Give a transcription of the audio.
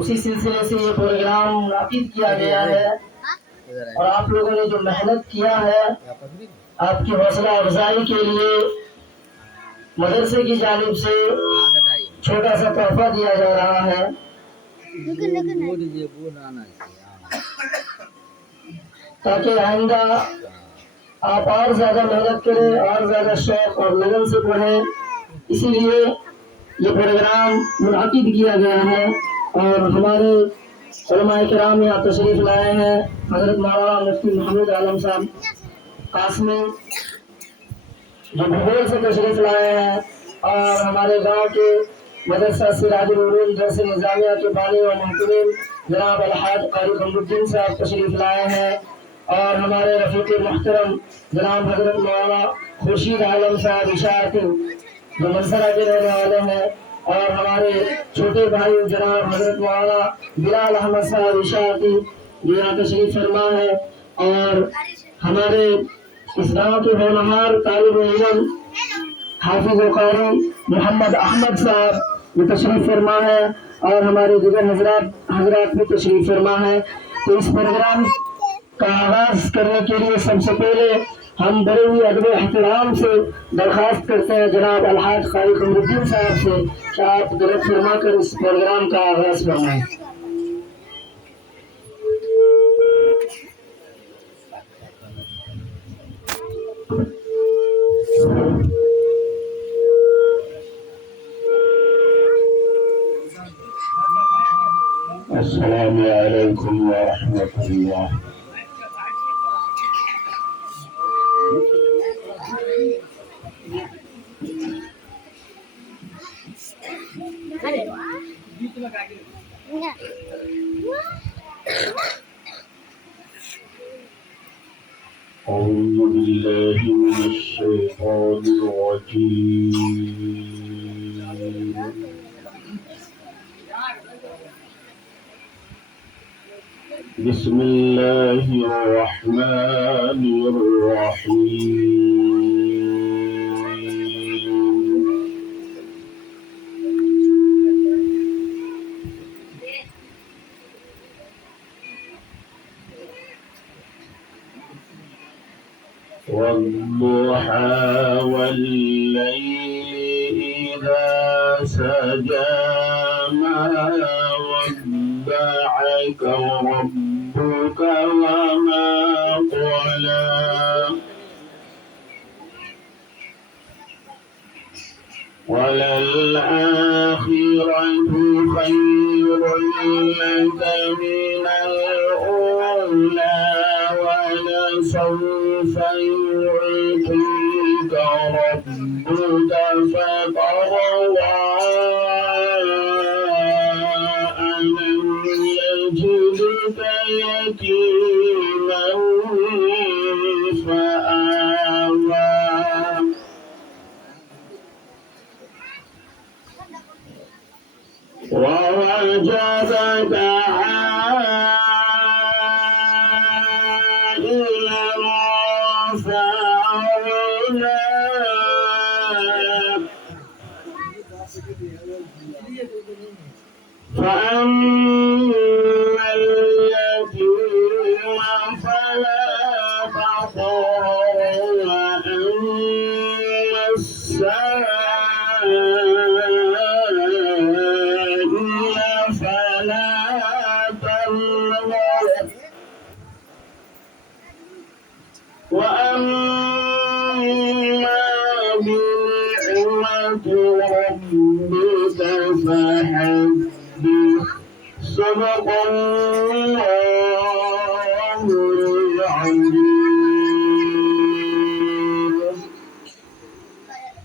اسی سلسلے سے یہ پروگرام منعقد کیا گیا ہے اور آپ لوگوں نے جو محنت کیا ہے آپ کی حوصلہ افزائی کے لیے مدرسے کی جانب سے چھوٹا سا تحفہ دیا جا رہا ہے تاکہ آئندہ آپ اور زیادہ محنت کریں اور زیادہ شوق اور لگن سے پڑھیں. اسی لیے یہ پروگرام منعقد کیا گیا ہے اور ہمارے علماء کرام یہاں تشریف لائے ہیں. حضرت مولانا مفتی محمود عالم صاحب قاسمی جو بھگول سے تشریف لائے ہیں اور ہمارے گاؤں کے مدرسہ سراج العلوم درس نظامیہ کے بانی و محتمل جناب الحاج قاری قمر الدین صاحب تشریف لائے ہیں اور ہمارے رفیق محترم جناب حضرت مولانا خورشید عالم صاحب اشاعتی جو منصرہ کے رہنے والے ہیں اور ہمارے چھوٹے بھائی جناب حضرت مولانا بلال احمد صاحب اشاعتی جو یہاں تشریف فرما ہے اور ہمارے اس گاؤں کے ہونہار طالب علم حافظ و قاری محمد احمد صاحب جو تشریف فرما ہے اور ہمارے دیگر حضرات بھی تشریف فرما ہے. تو اس پروگرام کا آغاز کرنے کے لیے سب سے پہلے ہم بڑے ہی ادب و احترام سے درخواست کرتے ہیں جناب الحاج قاری قمر الدین صاحب سے کہ آپ درخت فرما کر اس پروگرام کا آغاز فرمائیں. السلام علیکم ورحمۃ اللہ. أعوذ بالله من الشيطان الرجيم. بسم الله الرحمن الرحيم. والضحى والليل إذا سجى ما ودعك ربك وما قلى وللآخرة خير لك من الأولى ولسوف يعطيك ربك فترضى ألم يجدك يتيما فآوى ووجدك عائلا فأغنى فأما اليتيم فلا تقهر وأما السائل فلا تنهر وأما بنعمة ربك فحدث. صدق الله العظيم.